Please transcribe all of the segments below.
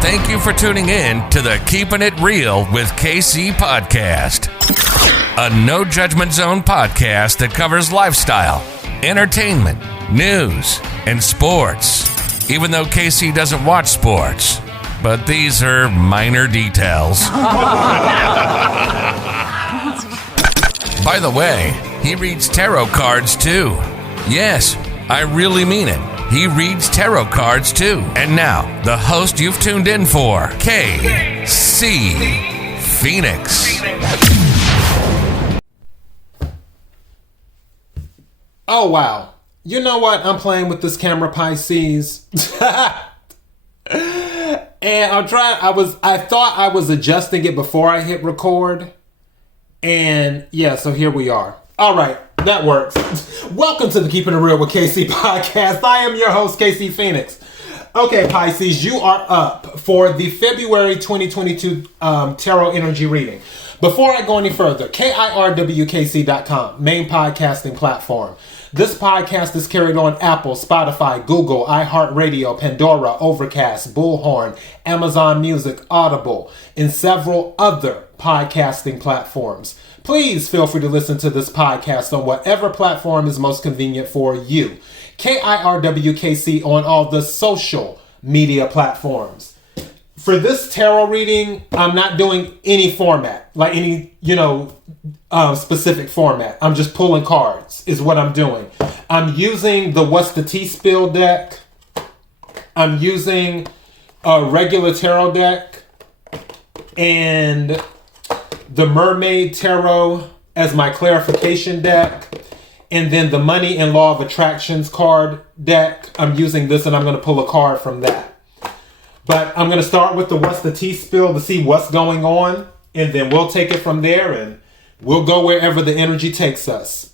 Thank you for tuning in to the Keeping It Real with KC podcast, a no judgment zone podcast that covers lifestyle, entertainment, news, and sports. Even though KC doesn't watch sports, but these are minor details. By the way, he reads tarot cards too. Yes, I really mean it. He reads tarot cards too. And now, the host you've tuned in for, KC Phoenix. Oh, wow. You know what? I'm playing with this camera, Pisces. And I thought I was adjusting it before I hit record. And yeah, so here we are. All right, that works. Welcome to the Keeping It Real with KC podcast. I am your host, KC Phoenix. Okay, Pisces, you are up for the February 2022 Tarot Energy reading. Before I go any further, KIRWKC.com, main podcasting platform. This podcast is carried on Apple, Spotify, Google, iHeartRadio, Pandora, Overcast, Bullhorn, Amazon Music, Audible, and several other podcasting platforms. Please feel free to listen to this podcast on whatever platform is most convenient for you. KIRWKC on all the social media platforms. For this tarot reading, I'm not doing any format, like any, specific format. I'm just pulling cards is what I'm doing. I'm using the What's the Tea Spill deck. I'm using a regular tarot deck and the Mermaid Tarot as my clarification deck. And then the Money and Law of Attractions card deck. I'm using this and I'm going to pull a card from that. But I'm going to start with the What's the Tea Spill to see what's going on. And then we'll take it from there and we'll go wherever the energy takes us.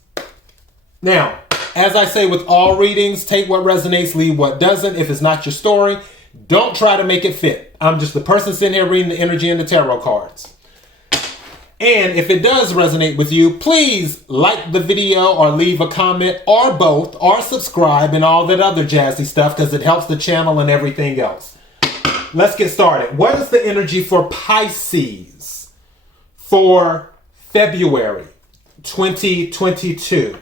Now, as I say with all readings, take what resonates, leave what doesn't. If it's not your story, don't try to make it fit. I'm just the person sitting here reading the energy and the tarot cards. And if it does resonate with you, please like the video or leave a comment or both or subscribe and all that other jazzy stuff because it helps the channel and everything else. Let's get started. What is the energy for Pisces for February 2022?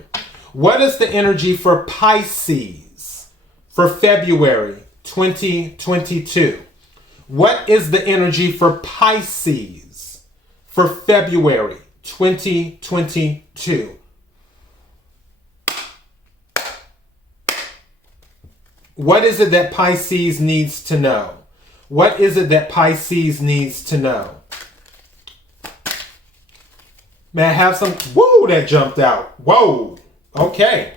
What is the energy for Pisces for February 2022? What is the energy for Pisces for February 2022? What is it that Pisces needs to know? What is it that Pisces needs to know? May I have some? Whoa, that jumped out. Whoa. Okay.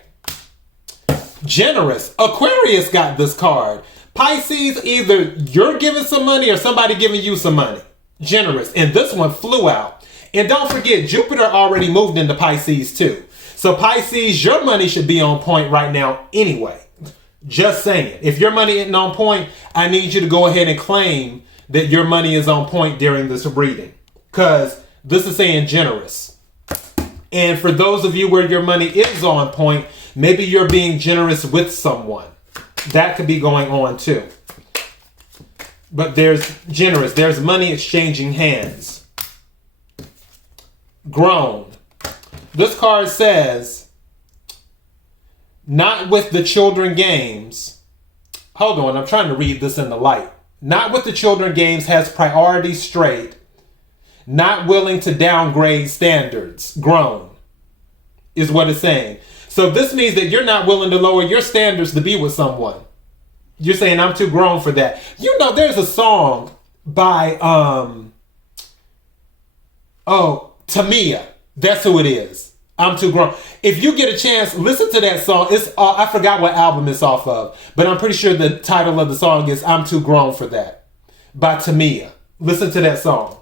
Generous. Aquarius got this card. Pisces, either you're giving some money or somebody giving you some money. Generous. And this one flew out. And don't forget, Jupiter already moved into Pisces too. So Pisces, your money should be on point right now anyway. Just saying. If your money isn't on point, I need you to go ahead and claim that your money is on point during this reading. Because this is saying generous. And for those of you where your money is on point, maybe you're being generous with someone. That could be going on too. But there's generous. There's money exchanging hands. Grown. This card says, not with the children games. Hold on, I'm trying to read this in the light. Not with the children games, has priorities straight. Not willing to downgrade standards. Grown is what it's saying. So this means that you're not willing to lower your standards to be with someone. You're saying, I'm too grown for that. You know, there's a song by, Tamia. That's who it is. I'm too grown. If you get a chance, listen to that song. It's I forgot what album it's off of, but I'm pretty sure the title of the song is I'm Too Grown for That by Tamia. Listen to that song.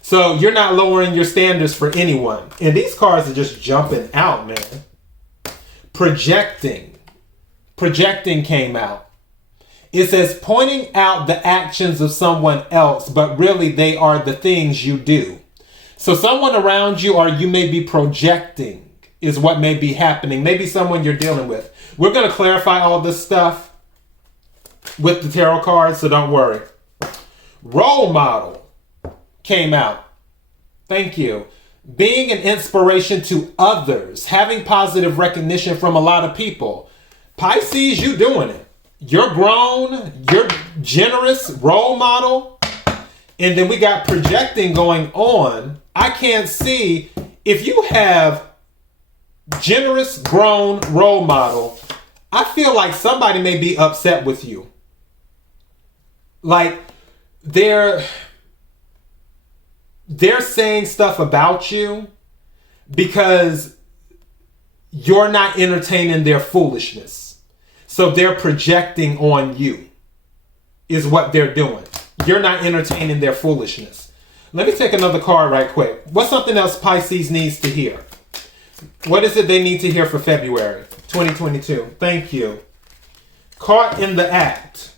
So you're not lowering your standards for anyone. And these cards are just jumping out, man. Projecting. Projecting came out. It says pointing out the actions of someone else, but really they are the things you do. So someone around you, or you may be projecting, is what may be happening. Maybe someone you're dealing with. We're going to clarify all this stuff. with the tarot cards, so don't worry. Role model came out. Thank you. Being an inspiration to others, having positive recognition from a lot of people. Pisces, you doing it. You're grown, you're generous, role model. And then we got projecting going on. I can't see if you have generous, grown role model. I feel like somebody may be upset with you. Like they're saying stuff about you because you're not entertaining their foolishness. So they're projecting on you is what they're doing. You're not entertaining their foolishness. Let me take another card right quick. What's something else Pisces needs to hear? What is it they need to hear for February 2022? Thank you. Caught in the act.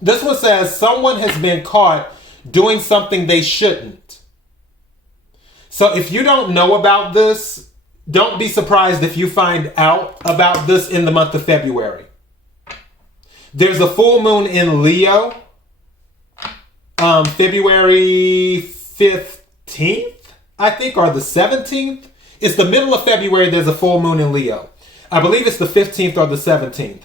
This one says someone has been caught doing something they shouldn't. So if you don't know about this, don't be surprised if you find out about this in the month of February. There's a full moon in Leo, February 15th, I think, or the 17th. It's the middle of February, there's a full moon in Leo. I believe it's the 15th or the 17th.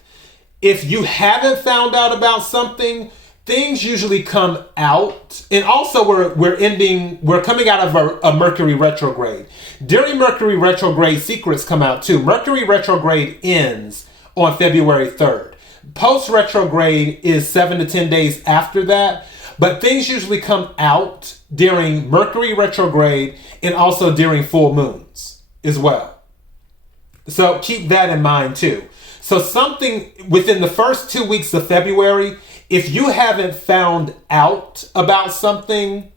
If you haven't found out about something, things usually come out. And also we're coming out of a Mercury retrograde. During Mercury retrograde, secrets come out too. Mercury retrograde ends on February 3rd. Post retrograde is 7 to 10 days after that. But things usually come out during Mercury retrograde and also during full moons as well. So keep that in mind too. So something within the first 2 weeks of February, if you haven't found out about something,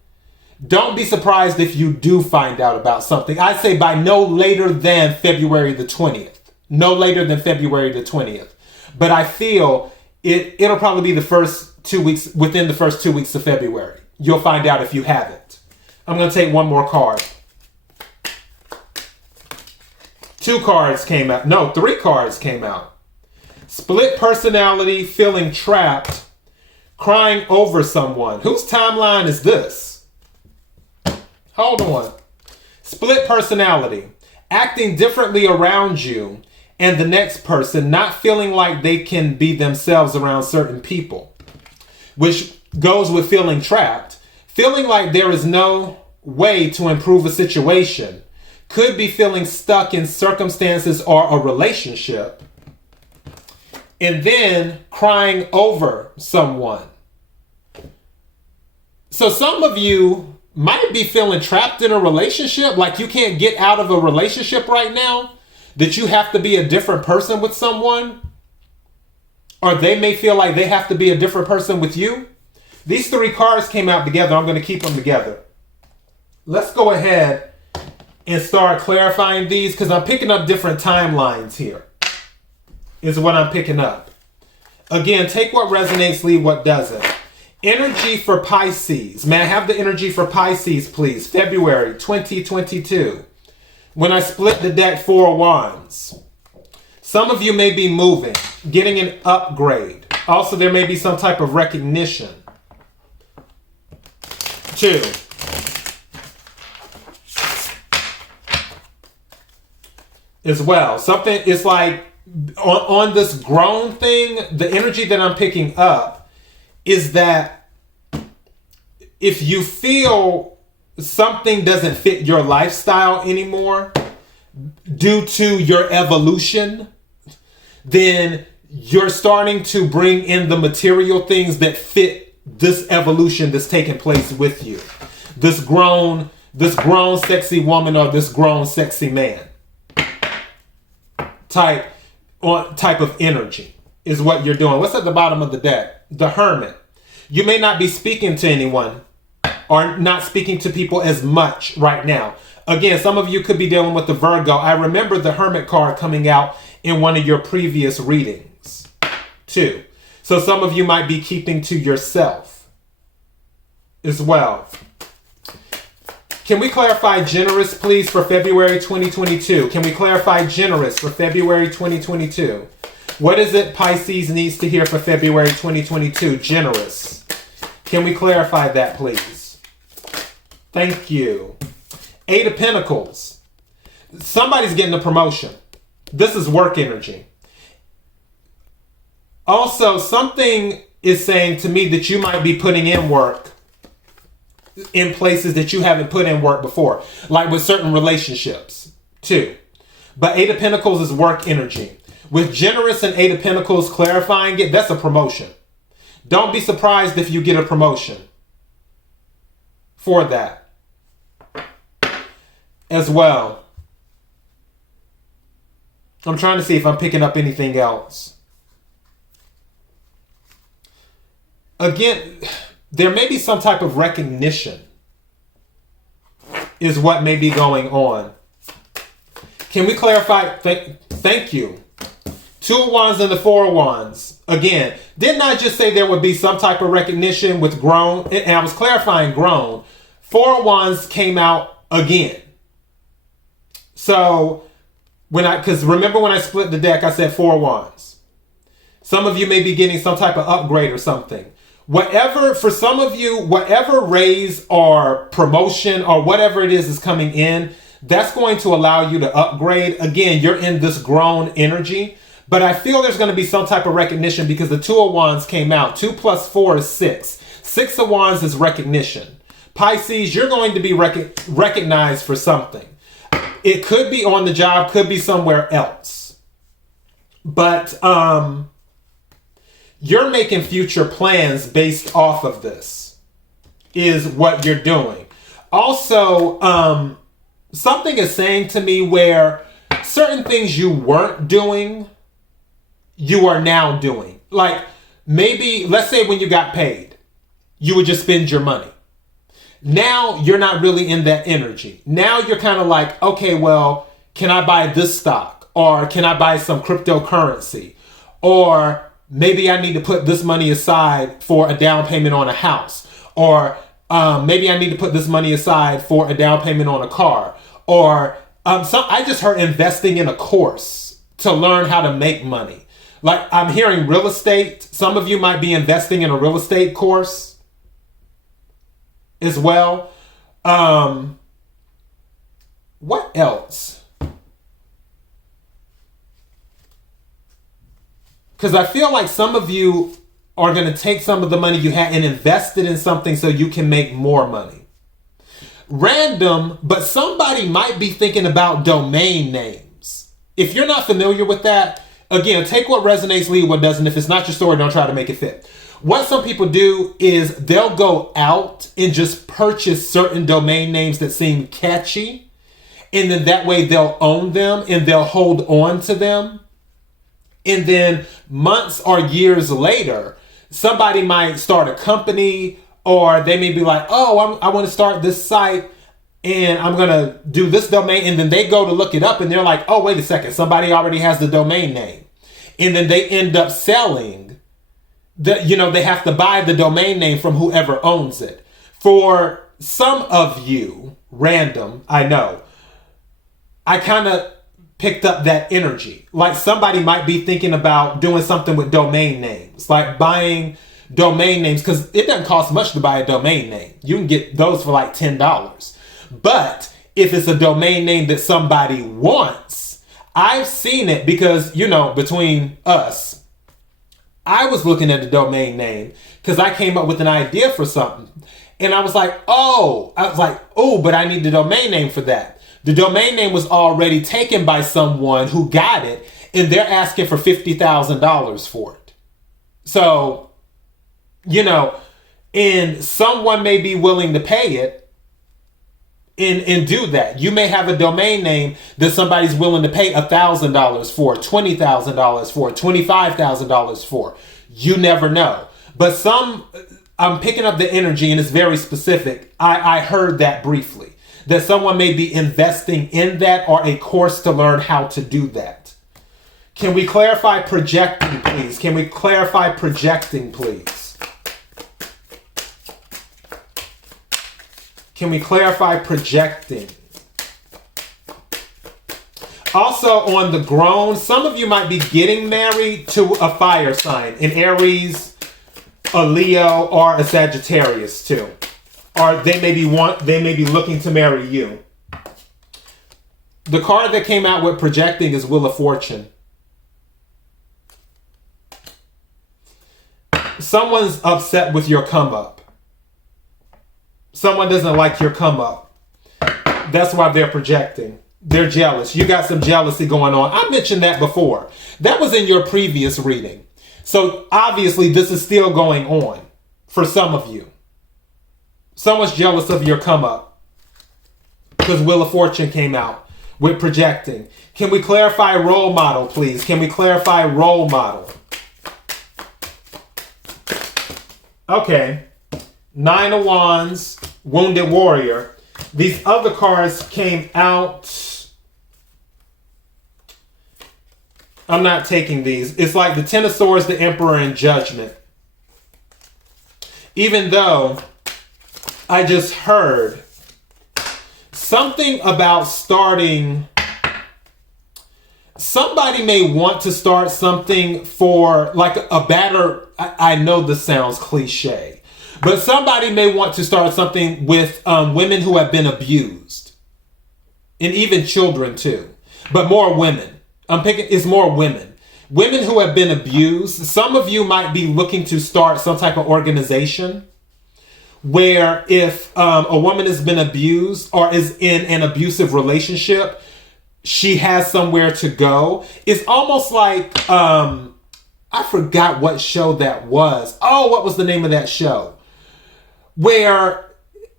don't be surprised if you do find out about something. I say by no later than February the 20th. No later than February the 20th. But I feel it'll probably be the first 2 weeks, within the first 2 weeks of February. You'll find out if you haven't. I'm going to take one more card. 2 cards came out. No, 3 cards came out. Split personality, feeling trapped, crying over someone. Whose timeline is this? Hold on. Split personality, acting differently around you and the next person, not feeling like they can be themselves around certain people, which goes with feeling trapped. Feeling like there is no way to improve a situation. Could be feeling stuck in circumstances or a relationship. And then crying over someone. So some of you might be feeling trapped in a relationship, like you can't get out of a relationship right now, that you have to be a different person with someone, or they may feel like they have to be a different person with you. These 3 cards came out together. I'm going to keep them together. Let's go ahead and start clarifying these because I'm picking up different timelines here. Is what I'm picking up. Again, take what resonates, leave what doesn't. Energy for Pisces. May I have the energy for Pisces, please? February 2022. When I split the deck, 4 wands. Some of you may be moving, getting an upgrade. Also, there may be some type of recognition. 2. As well. Something is like, on this grown thing, the energy that I'm picking up is that if you feel something doesn't fit your lifestyle anymore due to your evolution, then you're starting to bring in the material things that fit this evolution that's taking place with you. This grown sexy woman or this grown sexy man type of energy is what you're doing. What's at the bottom of the deck? The Hermit. You may not be speaking to anyone or not speaking to people as much right now. Again, some of you could be dealing with the Virgo. I remember the Hermit card coming out in one of your previous readings too. So some of you might be keeping to yourself as well. Can we clarify generous, please, for February 2022? Can we clarify generous for February 2022? What is it Pisces needs to hear for February 2022? Generous. Can we clarify that, please? Thank you. 8 of Pentacles. Somebody's getting a promotion. This is work energy. Also, something is saying to me that you might be putting in work in places that you haven't put in work before, like with certain relationships too. But 8 of Pentacles is work energy. With Generous and 8 of Pentacles clarifying it, that's a promotion. Don't be surprised if you get a promotion for that as well. I'm trying to see if I'm picking up anything else. Again, there may be some type of recognition is what may be going on. Can we clarify? Thank you. 2 of Wands and the 4 of Wands. Again, didn't I just say there would be some type of recognition with grown? And I was clarifying grown. 4 of Wands came out again. So, because remember when I split the deck, I said 4 of Wands. Some of you may be getting some type of upgrade or something. Whatever, for some of you, whatever raise or promotion or whatever it is coming in, that's going to allow you to upgrade. Again, you're in this grown energy, but I feel there's going to be some type of recognition because the 2 of Wands came out. 2 plus 4 is 6. 6 of Wands is recognition. Pisces, you're going to be recognized for something. It could be on the job, could be somewhere else. But, you're making future plans based off of this, is what you're doing. Also, something is saying to me where certain things you weren't doing, you are now doing. Like maybe, let's say when you got paid, you would just spend your money. Now you're not really in that energy. Now you're kind of like, okay, well, can I buy this stock? Or can I buy some cryptocurrency? Or maybe I need to put this money aside for a down payment on a house. Or maybe I need to put this money aside for a down payment on a car. Or I just heard investing in a course to learn how to make money. Like I'm hearing real estate. Some of you might be investing in a real estate course as well. What else? Because I feel like some of you are going to take some of the money you had and invest it in something so you can make more money. Random, but somebody might be thinking about domain names. If you're not familiar with that, again, take what resonates, leave what doesn't. If it's not your story, don't try to make it fit. What some people do is they'll go out and just purchase certain domain names that seem catchy. And then that way they'll own them and they'll hold on to them. And then months or years later, somebody might start a company or they may be like, oh, I want to start this site and I'm going to do this domain. And then they go to look it up and they're like, oh, wait a second. Somebody already has the domain name. And then they end up selling they have to buy the domain name from whoever owns it. For some of you, random, I know, I kind of picked up that energy. Like somebody might be thinking about doing something with domain names, like buying domain names, because it doesn't cost much to buy a domain name. You can get those for like $10. But if it's a domain name that somebody wants, I've seen it because, between us, I was looking at the domain name because I came up with an idea for something. And I was like, oh, but I need the domain name for that. The domain name was already taken by someone who got it, and they're asking for $50,000 for it. So, and someone may be willing to pay it and do that. You may have a domain name that somebody's willing to pay $1,000 for, $20,000 for, $25,000 for. You never know. But I'm picking up the energy and it's very specific. I heard that briefly. That someone may be investing in that or a course to learn how to do that. Can we clarify projecting, please? Can we clarify projecting, please? Can we clarify projecting? Also on the grown, some of you might be getting married to a fire sign, an Aries, a Leo, or a Sagittarius too. Or they may be looking to marry you. The card that came out with projecting is Wheel of Fortune. Someone's upset with your come up. Someone doesn't like your come up. That's why they're projecting. They're jealous. You got some jealousy going on. I mentioned that before. That was in your previous reading. So obviously this is still going on for some of you. Someone's jealous of your come up because Wheel of Fortune came out with projecting. Can we clarify role model, please? Can we clarify role model? Okay. 9 of Wands, Wounded Warrior. These other cards came out. I'm not taking these. It's like the Ten of Swords, the Emperor, and Judgment. Even though I just heard something about starting. Somebody may want to start something for like a batter. I know this sounds cliche, but somebody may want to start something with women who have been abused, and even children too, but more women. It's more women. Women who have been abused. Some of you might be looking to start some type of organization where if a woman has been abused or is in an abusive relationship, she has somewhere to go. It's almost like, I forgot what show that was. Oh, what was the name of that show? Where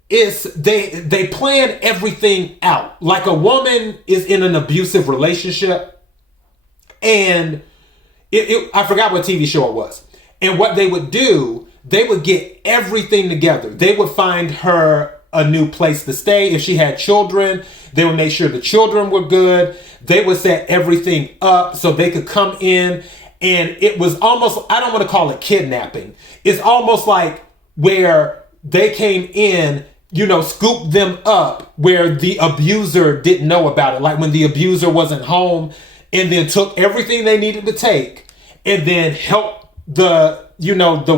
they plan everything out. Like a woman is in an abusive relationship and I forgot what TV show it was. And what they would do, they would get everything together. They would find her a new place to stay. If she had children, they would make sure the children were good. They would set everything up so they could come in. And it was almost, I don't want to call it kidnapping. It's almost like where they came in, scooped them up where the abuser didn't know about it. Like when the abuser wasn't home, and then took everything they needed to take and then helped the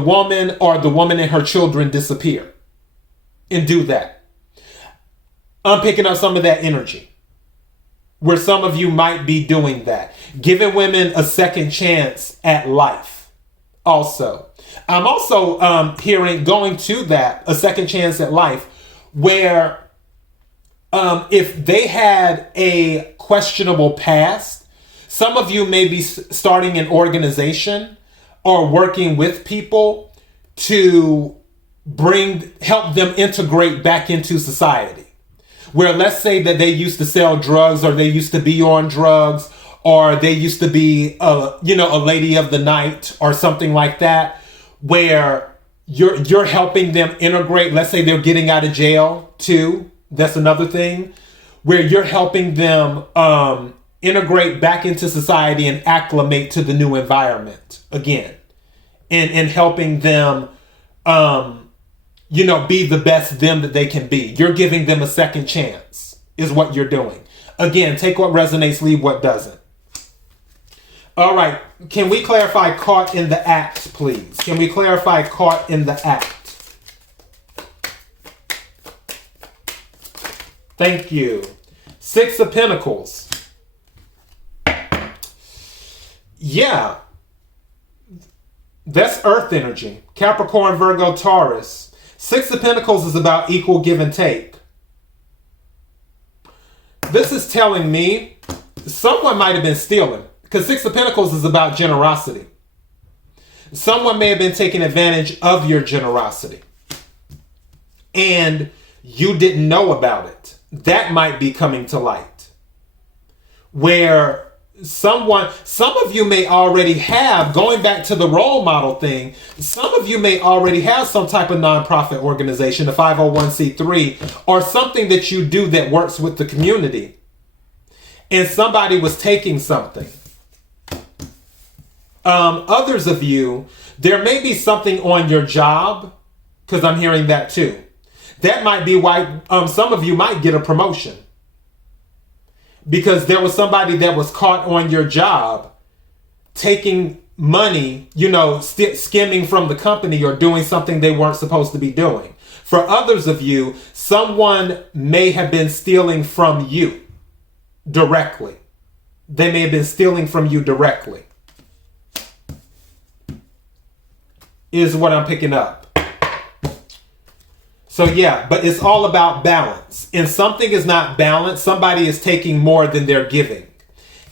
woman or the woman and her children disappear and do that. I'm picking up some of that energy where some of you might be doing that. Giving women a second chance at life. Also, I'm also hearing going to that, a second chance at life, where if they had a questionable past, some of you may be starting an organization or working with people to help them integrate back into society. Where let's say that they used to sell drugs or they used to be on drugs or they used to be a lady of the night or something like that, where you're helping them integrate. Let's say they're getting out of jail too. That's another thing where you're helping them integrate back into society and acclimate to the new environment again, and helping them, be the best them that they can be. You're giving them a second chance is what you're doing. Again, take what resonates, leave what doesn't. All right. Can we clarify caught in the act, please? Can we clarify caught in the act? Thank you. 6 of Pentacles. Yeah, that's earth energy. Capricorn, Virgo, Taurus. 6 of Pentacles is about equal give and take. This is telling me someone might have been stealing because 6 of Pentacles is about generosity. Someone may have been taking advantage of your generosity and you didn't know about it. That might be coming to light. Where some of you may already have, going back to the role model thing, some of you may already have some type of nonprofit organization, a 501c3, or something that you do that works with the community. And somebody was taking something. Others of you, there may be something on your job, because I'm hearing that too. That might be why some of you might get a promotion. because there was somebody that was caught on your job taking money, skimming from the company or doing something they weren't supposed to be doing. For others of you, someone may have been stealing from you directly. They may have been stealing from you directly, is what I'm picking up. So yeah, but it's all about balance. And something is not balanced. Somebody is taking more than they're giving.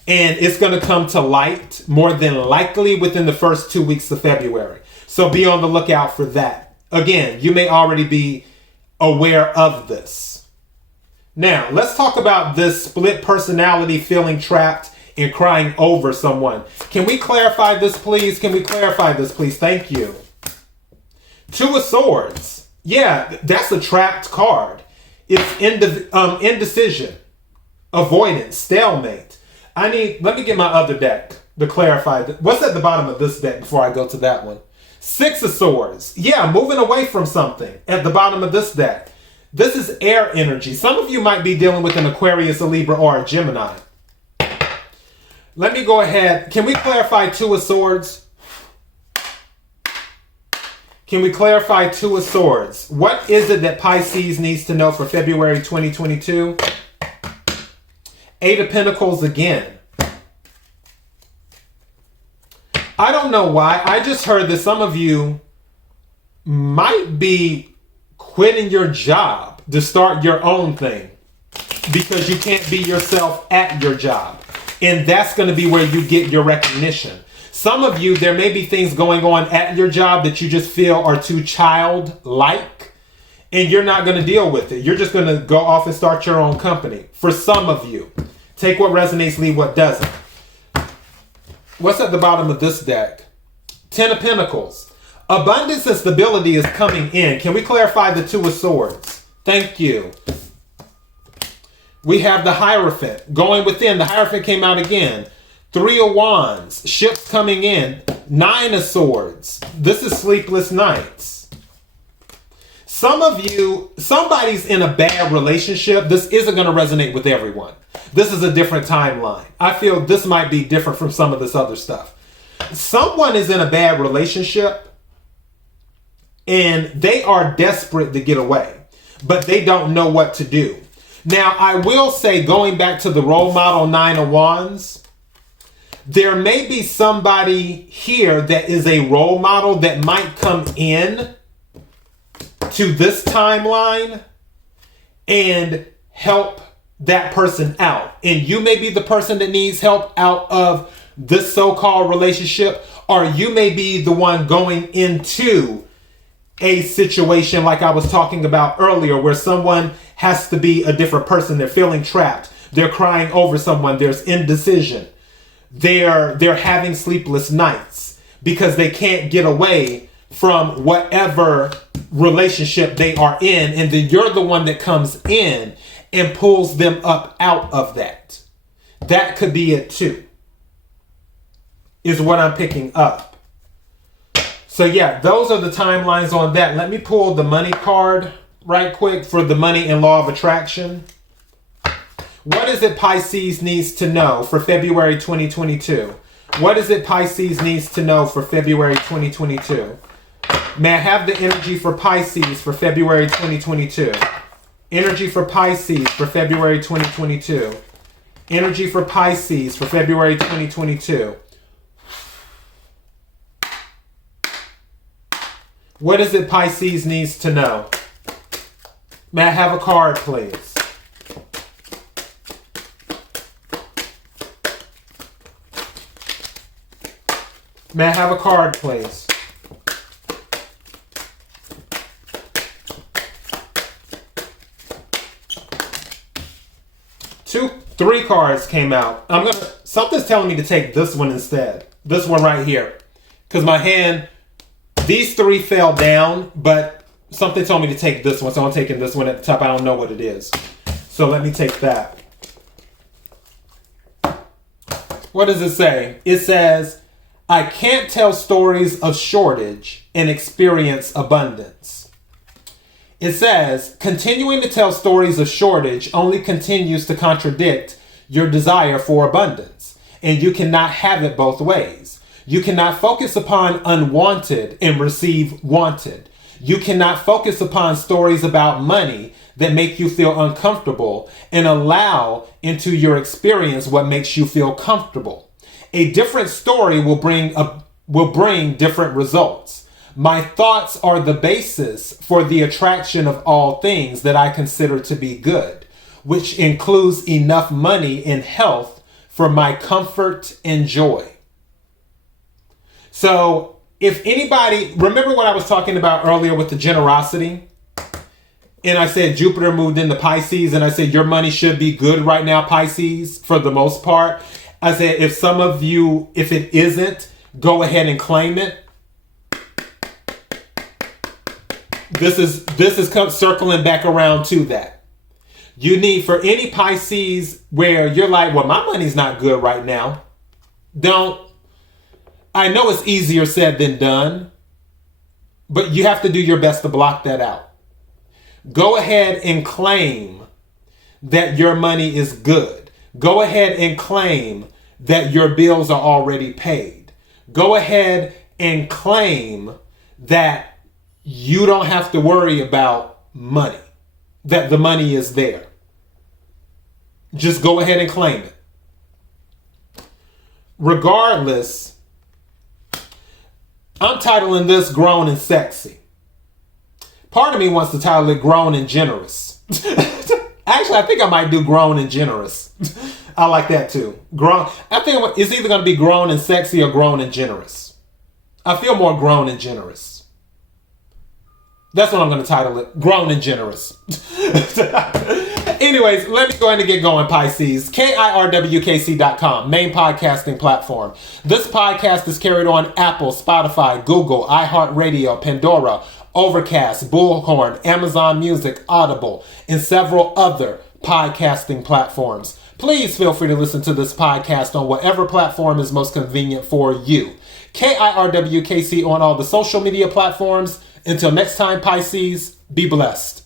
And it's going to come to light more than likely within the first 2 weeks of February. So be on the lookout for that. Again, you may already be aware of this. Now, let's talk about this split personality, feeling trapped and crying over someone. Can we clarify this, please? Can we clarify this, please? Thank you. Two of Swords. Yeah, that's a trapped card. It's indecision, avoidance, stalemate. Let me get my other deck to clarify. What's at the bottom of this deck before I go to that one? Six of Swords. Yeah, moving away from something at the bottom of this deck. This is air energy. Some of you might be dealing with an Aquarius, a Libra, or a Gemini. Let me go ahead. Can we clarify Two of Swords? Can we clarify Two of Swords? What is it that Pisces needs to know for February 2022? Eight of Pentacles again. I don't know why. I just heard that some of you might be quitting your job to start your own thing because you can't be yourself at your job. And that's going to be where you get your recognition. Some of you, there may be things going on at your job that you just feel are too childlike, and you're not going to deal with it. You're just going to go off and start your own company. For some of you, take what resonates, leave what doesn't. What's at the bottom of this deck? Ten of Pentacles. Abundance and stability is coming in. Can we clarify the Two of Swords? Thank you. We have the Hierophant going within. The Hierophant came out again. Three of Wands, ships coming in. Nine of Swords. This is sleepless nights. Some of you, somebody's in a bad relationship. This isn't going to resonate with everyone. This is a different timeline. I feel this might be different from some of this other stuff. Someone is in a bad relationship and they are desperate to get away, but they don't know what to do. Now, I will say, going back to the role model Nine of Wands, there may be somebody here that is a role model that might come in to this timeline and help that person out. And you may be the person that needs help out of this so-called relationship, or you may be the one going into a situation like I was talking about earlier, where someone has to be a different person. They're feeling trapped. They're crying over someone. There's indecision. They're having sleepless nights because they can't get away from whatever relationship they are in. And then you're the one that comes in and pulls them up out of that. That could be it too, is what I'm picking up. So yeah, those are the timelines on that. Let me pull the money card right quick for the money and law of attraction. What is it Pisces needs to know for February 2022? What is it Pisces needs to know for February 2022? May I have the energy for Pisces for February 2022? Energy for Pisces for February 2022. Energy for Pisces for February 2022. What is it Pisces needs to know? May I have a card, please? May I have a card, please? Three cards came out. Something's telling me to take this one instead. This one right here. Because my hand, these three fell down, but something told me to take this one. So I'm taking this one at the top. I don't know what it is. So let me take that. What does it say? It says, I can't tell stories of shortage and experience abundance. It says, continuing to tell stories of shortage only continues to contradict your desire for abundance. And you cannot have it both ways. You cannot focus upon unwanted and receive wanted. You cannot focus upon stories about money that make you feel uncomfortable and allow into your experience what makes you feel comfortable. A different story will bring different results. My thoughts are the basis for the attraction of all things that I consider to be good, which includes enough money and health for my comfort and joy. So if anybody, remember what I was talking about earlier with the generosity? And I said Jupiter moved into Pisces, and I said your money should be good right now, Pisces, for the most part. I said if some of you, if it isn't, go ahead and claim it. This is circling back around to that. You need, for any Pisces where you're like, well, my money's not good right now. I know it's easier said than done, but you have to do your best to block that out. Go ahead and claim that your money is good. Go ahead and claim that your bills are already paid. Go ahead and claim that you don't have to worry about money, that the money is there. Just go ahead and claim it. Regardless, I'm titling this Grown and Sexy. Part of me wants to title it Grown and Generous. Actually, I think I might do Grown and Generous. I like that too. I think it's either going to be Grown and Sexy or Grown and Generous. I feel more grown and generous. That's what I'm going to title it. Grown and Generous. Anyways, let me go ahead and get going, Pisces. KIRWKC.com, main podcasting platform. This podcast is carried on Apple, Spotify, Google, iHeartRadio, Pandora, Overcast, Bullhorn, Amazon Music, Audible, and several other podcasting platforms. Please feel free to listen to this podcast on whatever platform is most convenient for you. KIRWKC on all the social media platforms. Until next time, Pisces, be blessed.